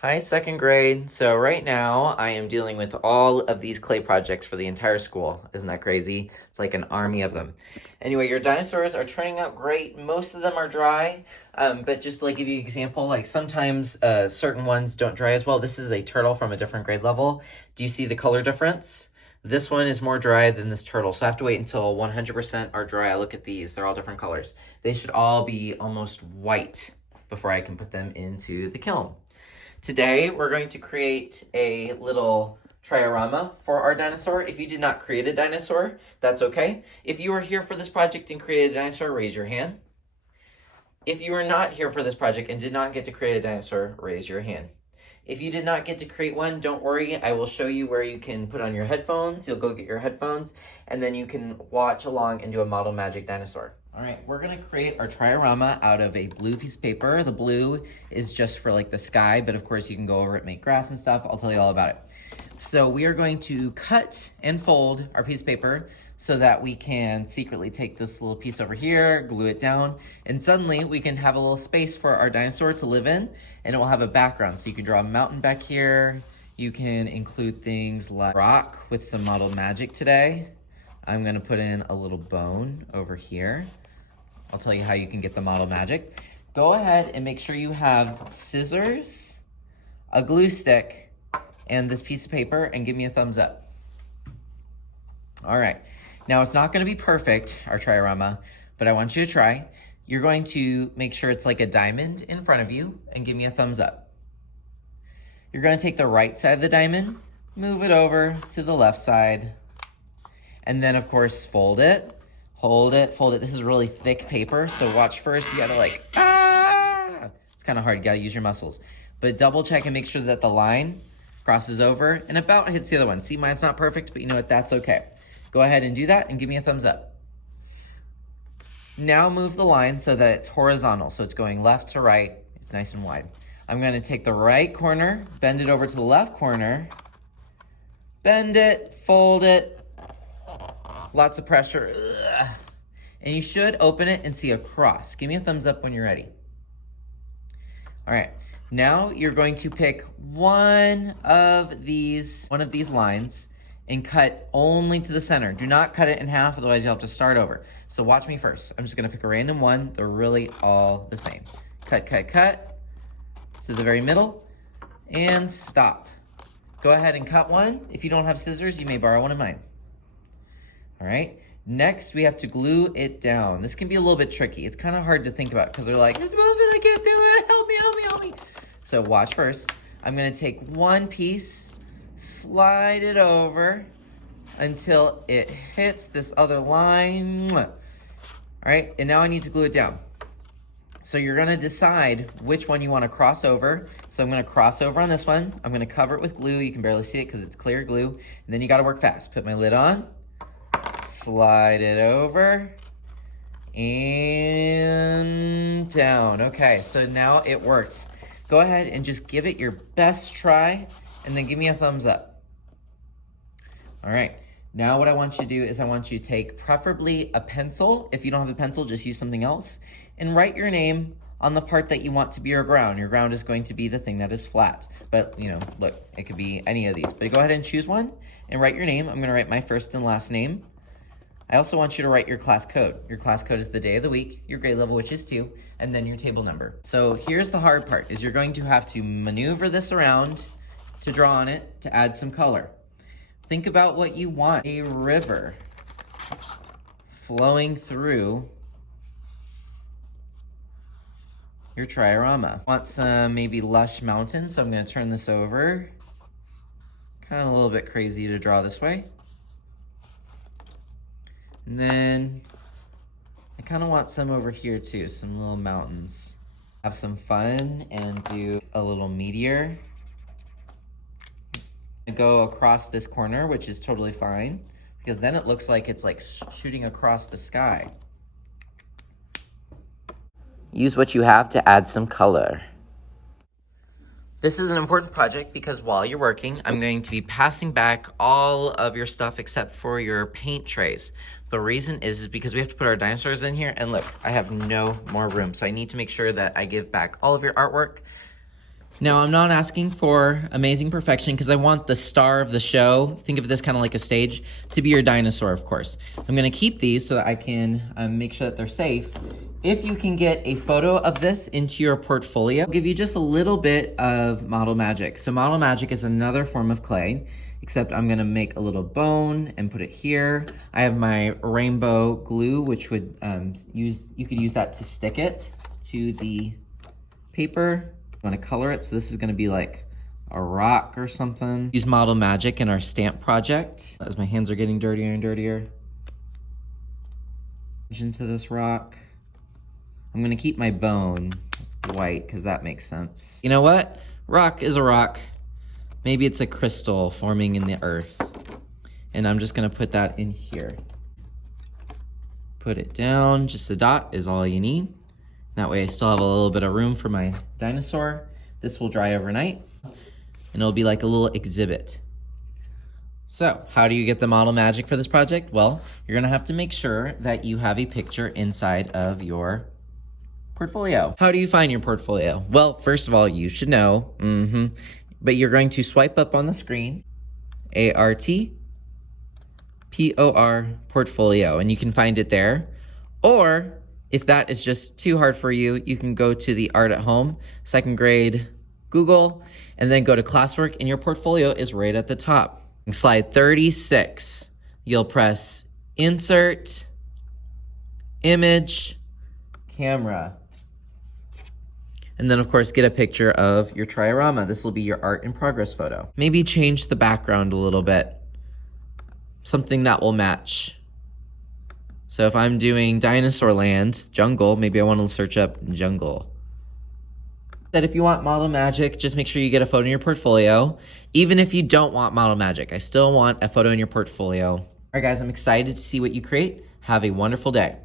Hi, second grade. So right now I am dealing with all of these clay projects for the entire school. Isn't that crazy? It's like an army of them. Anyway, your dinosaurs are turning out great. Most of them are dry, but just to like give you an example, like sometimes certain ones don't dry as well. This is a turtle from a different grade level. Do you see the color difference? This one is more dry than this turtle, so I have to wait until 100% are dry. I look at these, they're all different colors. They should all be almost white before I can put them into the kiln. Today, we're going to create a little Triorama for our dinosaur. If you did not create a dinosaur, that's okay. If you were here for this project and created a dinosaur, raise your hand. If you were not here for this project and did not get to create a dinosaur, raise your hand. If you did not get to create one, don't worry. I will show you where you can put on your headphones. You'll go get your headphones, and then you can watch along and do a model magic dinosaur. All right, we're gonna create our Triorama out of a blue piece of paper. The blue is just for like the sky, but of course you can go over it, make grass and stuff. I'll tell you all about it. So we are going to cut and fold our piece of paper so that we can secretly take this little piece over here, glue it down, and suddenly we can have a little space for our dinosaur to live in, and it will have a background. So you can draw a mountain back here. You can include things like rock with some model magic today. I'm gonna put in a little bone over here. I'll tell you how you can get the model magic. Go ahead and make sure you have scissors, a glue stick, and this piece of paper, and give me a thumbs up. All right, now it's not gonna be perfect, our Triorama, but I want you to try. You're going to make sure it's like a diamond in front of you and give me a thumbs up. You're gonna take the right side of the diamond, move it over to the left side, and then of course fold it. Hold it, fold it. This is really thick paper, so watch first. You gotta like, It's kind of hard, you gotta use your muscles. But double check and make sure that the line crosses over and about hits the other one. See, mine's not perfect, but you know what, that's okay. Go ahead and do that and give me a thumbs up. Now move the line so that it's horizontal, so it's going left to right. It's nice and wide. I'm gonna take the right corner, bend it over to the left corner, bend it, fold it, lots of pressure. Ugh. And you should open it and see a cross. Give me a thumbs up when you're ready. All right, now you're going to pick one of these lines and cut only to the center. Do not cut it in half, otherwise you'll have to start over. So watch me first. I'm just gonna pick a random one. They're really all the same. Cut, cut, cut to the very middle and stop. Go ahead and cut one. If you don't have scissors, you may borrow one of mine. All right, next we have to glue it down. This can be a little bit tricky. It's kind of hard to think about because they're like, it's moving, I can't do it, help me, help me, help me. So watch first. I'm gonna take one piece, slide it over until it hits this other line. All right, and now I need to glue it down. So you're gonna decide which one you wanna cross over. So I'm gonna cross over on this one. I'm gonna cover it with glue. You can barely see it because it's clear glue. And then you gotta work fast. Put my lid on. Slide it over and down. Okay, so now it worked. Go ahead and just give it your best try and then give me a thumbs up. All right, now what I want you to do is I want you to take preferably a pencil. If you don't have a pencil, just use something else and write your name on the part that you want to be your ground. Your ground is going to be the thing that is flat. But, you know, look, it could be any of these. But go ahead and choose one and write your name. I'm gonna write my first and last name. I also want you to write your class code. Your class code is the day of the week, your grade level, which is 2, and then your table number. So here's the hard part, is you're going to have to maneuver this around to draw on it, to add some color. Think about what you want. A river flowing through your Triorama. Want some maybe lush mountains, so I'm gonna turn this over. Kind of a little bit crazy to draw this way. And then I kind of want some over here too, some little mountains. Have some fun and do a little meteor. Go across this corner, which is totally fine, because then it looks like it's like shooting across the sky. Use what you have to add some color. This is an important project because while you're working, I'm going to be passing back all of your stuff except for your paint trays. The reason is because we have to put our dinosaurs in here, and look, I have no more room. So I need to make sure that I give back all of your artwork. Now, I'm not asking for amazing perfection because I want the star of the show, think of this kind of like a stage, to be your dinosaur, of course. I'm gonna keep these so that I can make sure that they're safe. If you can get a photo of this into your portfolio, I'll give you just a little bit of model magic. So model magic is another form of clay, except I'm gonna make a little bone and put it here. I have my rainbow glue, which would you could use that to stick it to the paper. Want to color it, so this is going to be like a rock or something. Use model magic in our stamp project as my hands are getting dirtier and dirtier. Into this rock. I'm going to keep my bone white because that makes sense. You know what? Rock is a rock. Maybe it's a crystal forming in the earth. And I'm just going to put that in here. Put it down. Just a dot is all you need. That way I still have a little bit of room for my dinosaur. This will dry overnight and it'll be like a little exhibit. So how do you get the model magic for this project? Well, you're gonna have to make sure that you have a picture inside of your portfolio. How do you find your portfolio? Well, first of all, you should know, but you're going to swipe up on the screen, ARTPOR portfolio, and you can find it there. Or if that is just too hard for you, you can go to the Art at Home, second grade Google, and then go to classwork, and your portfolio is right at the top. Slide 36, you'll press Insert, Image, Camera. And then of course, get a picture of your Triorama. This will be your art in progress photo. Maybe change the background a little bit. Something that will match. So if I'm doing Dinosaur Land, jungle, maybe I want to search up jungle. That if you want model magic, just make sure you get a photo in your portfolio. Even if you don't want model magic, I still want a photo in your portfolio. All right, guys, I'm excited to see what you create. Have a wonderful day.